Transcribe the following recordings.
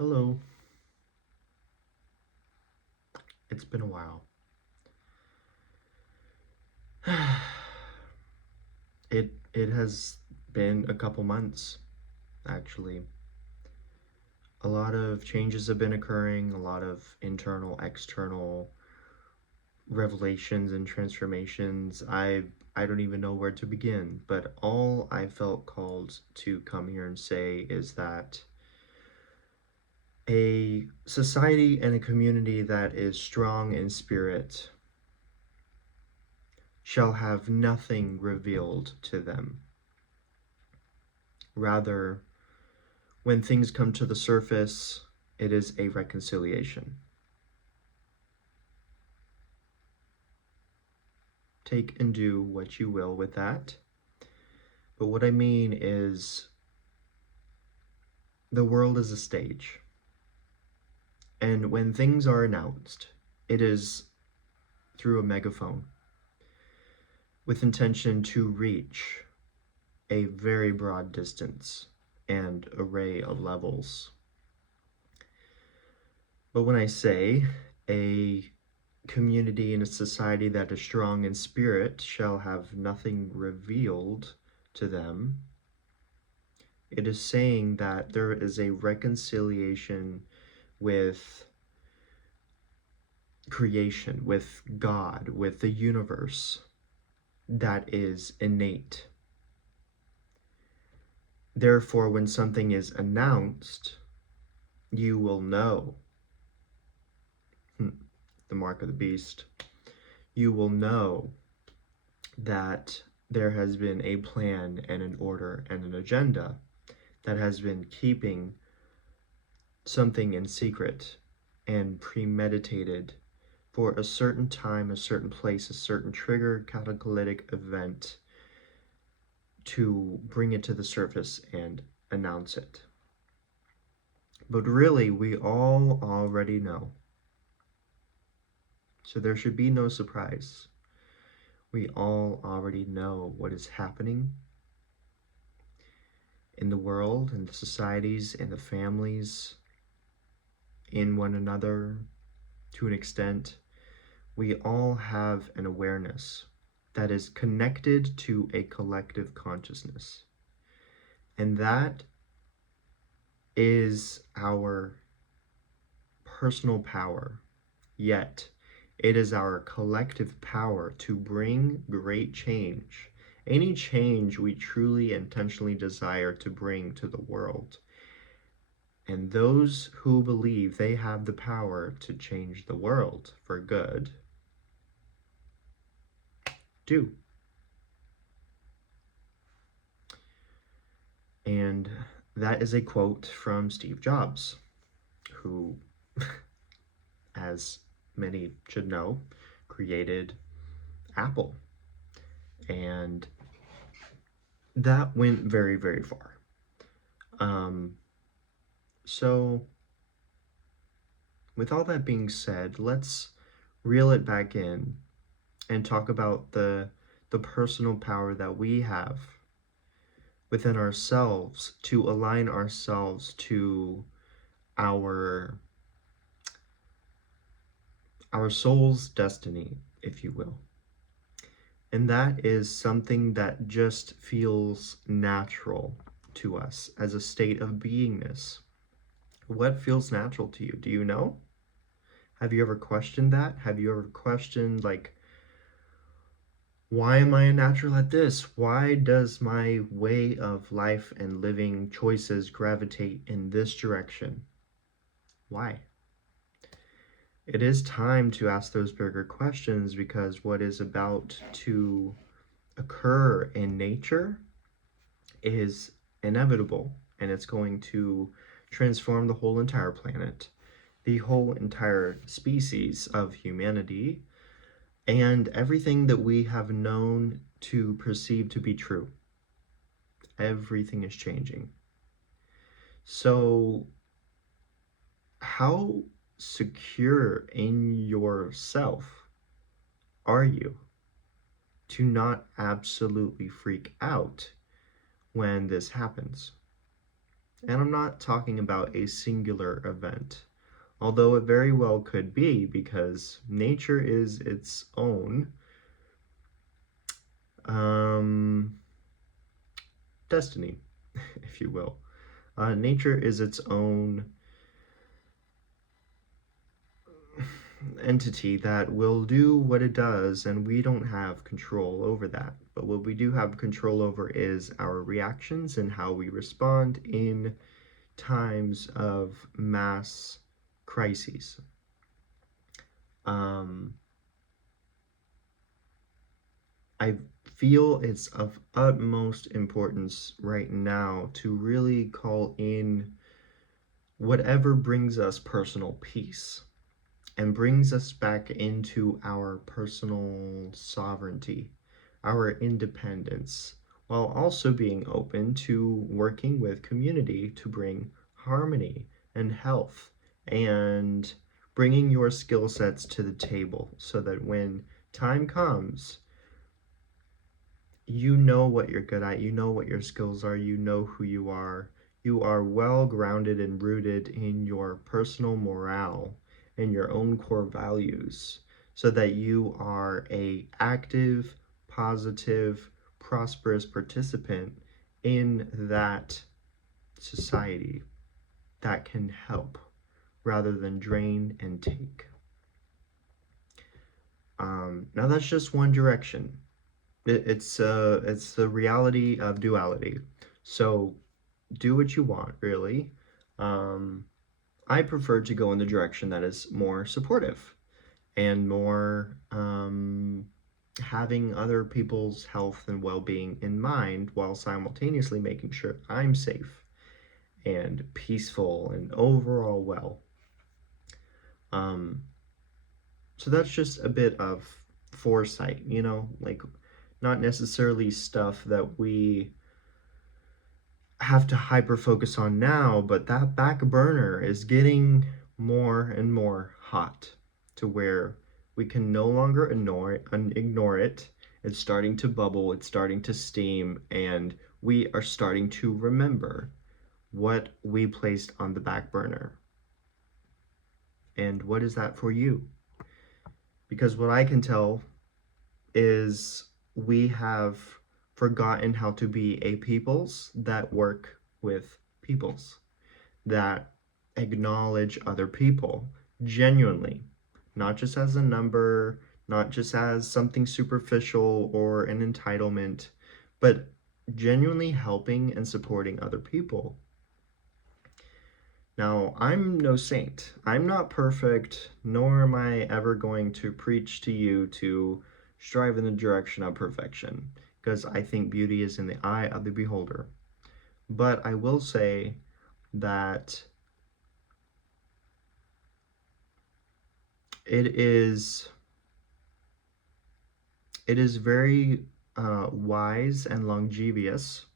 Hello. It's been a while. It has been a couple months, actually. A lot of changes have been occurring, a lot of internal, external revelations and transformations. I don't even know where to begin, but all I felt called to come here and say is that a society and a community that is strong in spirit shall have nothing revealed to them. Rather, when things come to the surface, it is a reconciliation. Take and do what you will with that. But what I mean is, the world is a stage. And when things are announced, it is through a megaphone with intention to reach a very broad distance and array of levels. But when I say a community and a society that is strong in spirit shall have nothing revealed to them, it is saying that there is a reconciliation with creation, with God, with the universe that is innate. Therefore, when something is announced, you will know the mark of the beast. You will know that there has been a plan and an order and an agenda that has been keeping something in secret and premeditated for a certain time, a certain place, a certain trigger, catalytic event to bring it to the surface and announce it. But really, we all already know. So there should be no surprise. We all already know what is happening in the world, in the societies, in the families, in one another, to an extent. We all have an awareness that is connected to a collective consciousness. And that is our personal power, yet it is our collective power to bring great change, any change we truly intentionally desire to bring to the world. And those who believe they have the power to change the world for good do. And that is a quote from Steve Jobs, who, as many should know, created Apple. And that went very, very far. So, with all that being said, let's reel it back in and talk about the personal power that we have within ourselves to align ourselves to our our soul's destiny, if you will. And that is something that just feels natural to us as a state of beingness. What feels natural to you? Do you know? Have you ever questioned that? Have you ever questioned, like, why am I a natural at this? Why does my way of life and living choices gravitate in this direction? Why? It is time to ask those bigger questions, because what is about to occur in nature is inevitable, and it's going to transform the whole entire planet, the whole entire species of humanity, and everything that we have known to perceive to be true. Everything is changing. So, how secure in yourself are you to not absolutely freak out when this happens? And I'm not talking about a singular event, although it very well could be, because nature is its own um, destiny, if you will. Nature is its own entity that will do what it does, and we don't have control over that. But what we do have control over is our reactions and how we respond in times of mass crises. Um, I feel it's of utmost importance right now to really call in whatever brings us personal peace and brings us back into our personal sovereignty, our independence, while also being open to working with community to bring harmony and health and bringing your skill sets to the table so that when time comes, you know what you're good at, you know what your skills are, you know who you are well grounded and rooted in your personal morale and your own core values so that you are a active, positive, prosperous participant in that society that can help rather than drain and take. Now that's just one direction. It's the reality of duality. So do what you want, really. Um, I prefer to go in the direction that is more supportive and more having other people's health and well-being in mind while simultaneously making sure I'm safe and peaceful and overall well. Um, so that's just a bit of foresight, like not necessarily stuff that we have to hyper focus on now, but that back burner is getting more and more hot to where we can no longer ignore it. It's starting to bubble, it's starting to steam, and we are starting to remember what we placed on the back burner. And what is that for you? Because what I can tell is we have forgotten how to be a peoples that work with peoples, that acknowledge other people genuinely, not just as a number, not just as something superficial or an entitlement, but genuinely helping and supporting other people. Now, I'm no saint. I'm not perfect, nor am I ever going to preach to you to strive in the direction of perfection, because I think beauty is in the eye of the beholder. But I will say that it is very wise and longevous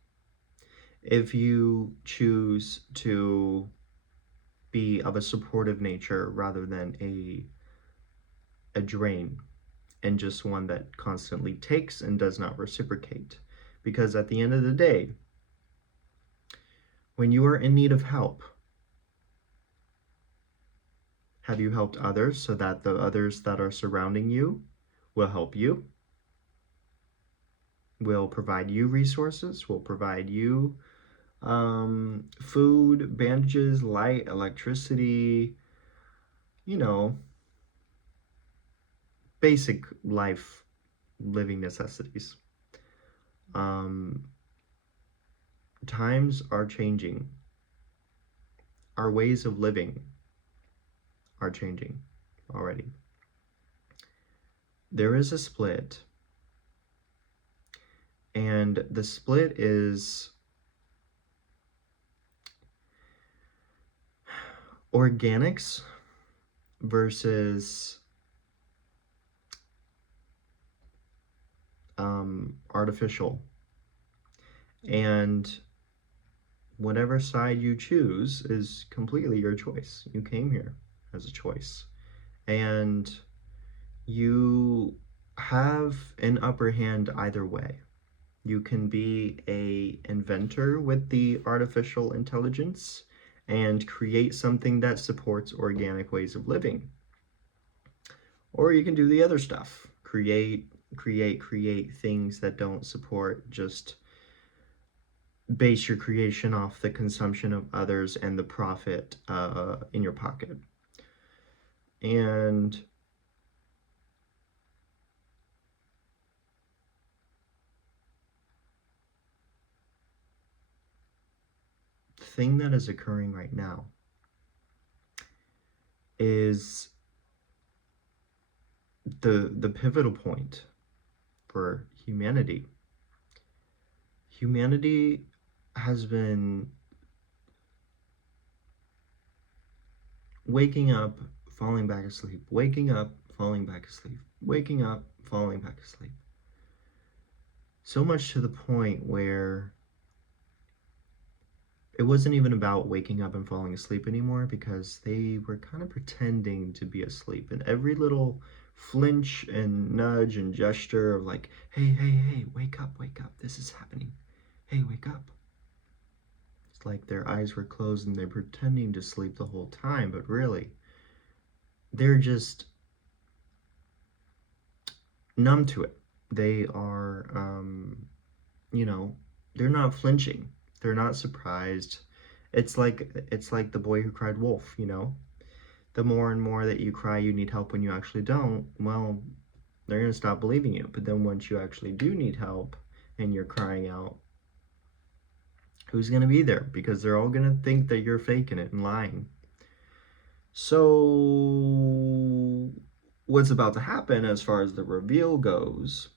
if you choose to be of a supportive nature rather than a drain, and just one that constantly takes and does not reciprocate. Because at the end of the day, when you are in need of help, have you helped others so that the others that are surrounding you will help you, will provide you resources, will provide you food, bandages, light, electricity, you know, basic life living necessities. Um, Times are changing. Our ways of living are changing already. There is a split, and the split is organics versus artificial. And whatever side you choose is completely your choice. You came here as a choice. And you have an upper hand either way. You can be a inventor with the artificial intelligence and create something that supports organic ways of living. Or you can do the other stuff. Create things that don't support, just base your creation off the consumption of others and the profit in your pocket. And the thing that is occurring right now is the pivotal point for humanity. Humanity has been waking up, falling back asleep, waking up, falling back asleep, waking up, falling back asleep. So much to the point where it wasn't even about waking up and falling asleep anymore, because they were kind of pretending to be asleep. And every little flinch and nudge and gesture of like, hey, hey, hey, wake up, this is happening. Hey, wake up. It's like their eyes were closed and they're pretending to sleep the whole time, but really, they're just numb to it. They are, you know, they're not flinching. They're not surprised. It's like the boy who cried wolf, you know? The more and more that you cry you need help when you actually don't, well, they're going to stop believing you. But then once you actually do need help and you're crying out, who's going to be there? Because they're all going to think that you're faking it and lying. So, what's about to happen as far as the reveal goes?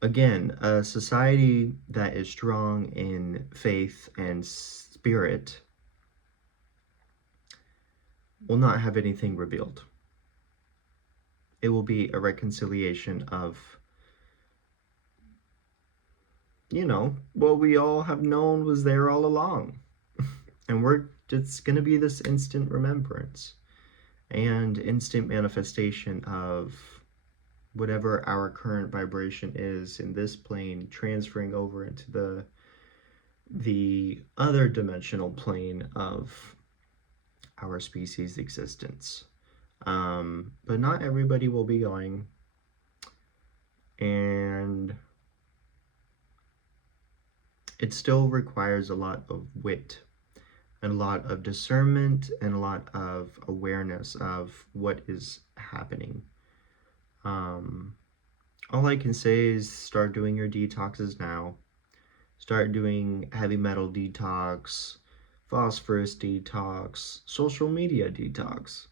Again, a society that is strong in faith and spirit will not have anything revealed. It will be a reconciliation of, what we all have known was there all along. And it's going to be this instant remembrance and instant manifestation of whatever our current vibration is in this plane, transferring over into the other dimensional plane of our species' existence. But not everybody will be going, and it still requires a lot of wit and a lot of discernment and a lot of awareness of what is happening. All I can say is start doing your detoxes now. Start doing heavy metal detox, phosphorus detox, social media detox.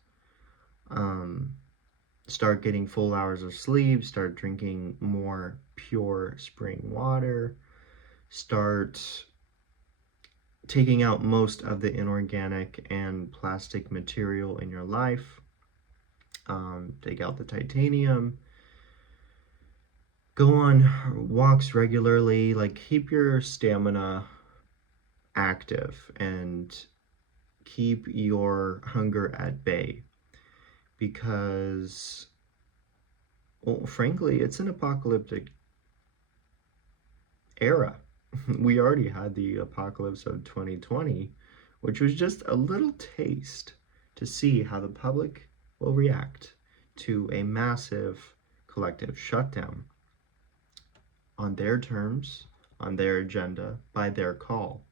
Start getting full hours of sleep. Start drinking more pure spring water. Start taking out most of the inorganic and plastic material in your life. Take out the titanium. Go on walks regularly. Like, keep your stamina active and keep your hunger at bay, because, well, frankly, it's an apocalyptic era. We already had the apocalypse of 2020, which was just a little taste to see how the public will react to a massive collective shutdown on their terms, on their agenda, by their call.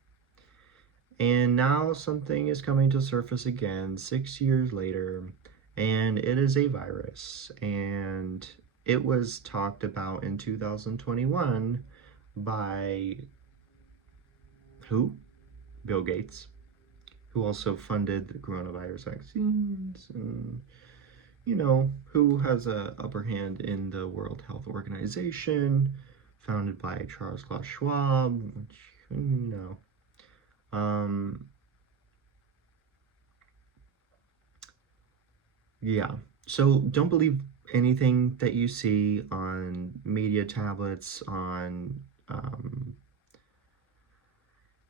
And now something is coming to surface again 6 years later, and it is a virus. And it was talked about in 2021 by who? Bill Gates, who also funded the coronavirus vaccines, and who has a upper hand in the World Health Organization, founded by Charles Klaus Schwab, which, yeah. So don't believe anything that you see on media tablets, on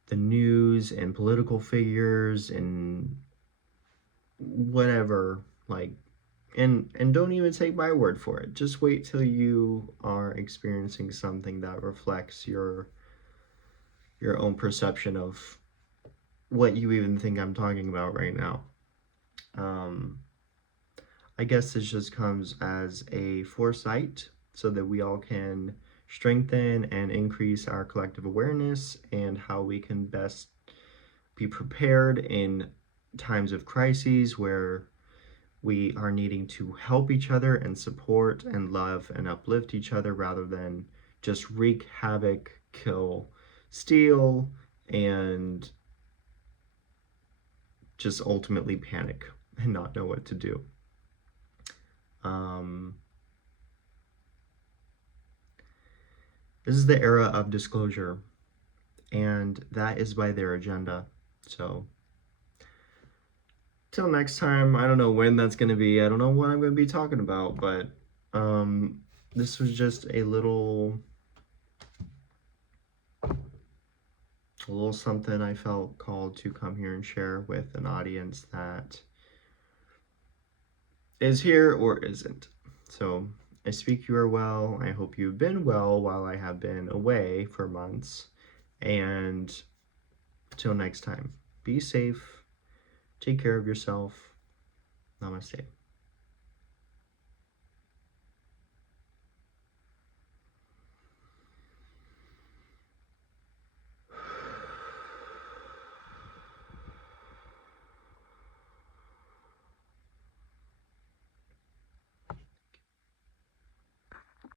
the news, and political figures, and whatever. Like, And don't even take my word for it. Just wait till you are experiencing something that reflects your own perception of what you even think I'm talking about right now. Um, I guess this just comes as a foresight so that we all can strengthen and increase our collective awareness and how we can best be prepared in times of crises where we are needing to help each other and support and love and uplift each other rather than just wreak havoc, kill, steal, and just ultimately panic and not know what to do. Um, this is the era of disclosure, and that is by their agenda. So, till next time, I don't know when that's going to be. I don't know what I'm going to be talking about, but this was just a little something I felt called to come here and share with an audience that is here or isn't. So I speak you are well. I hope you've been well while I have been away for months. And till next time, be safe, take care of yourself. Namaste.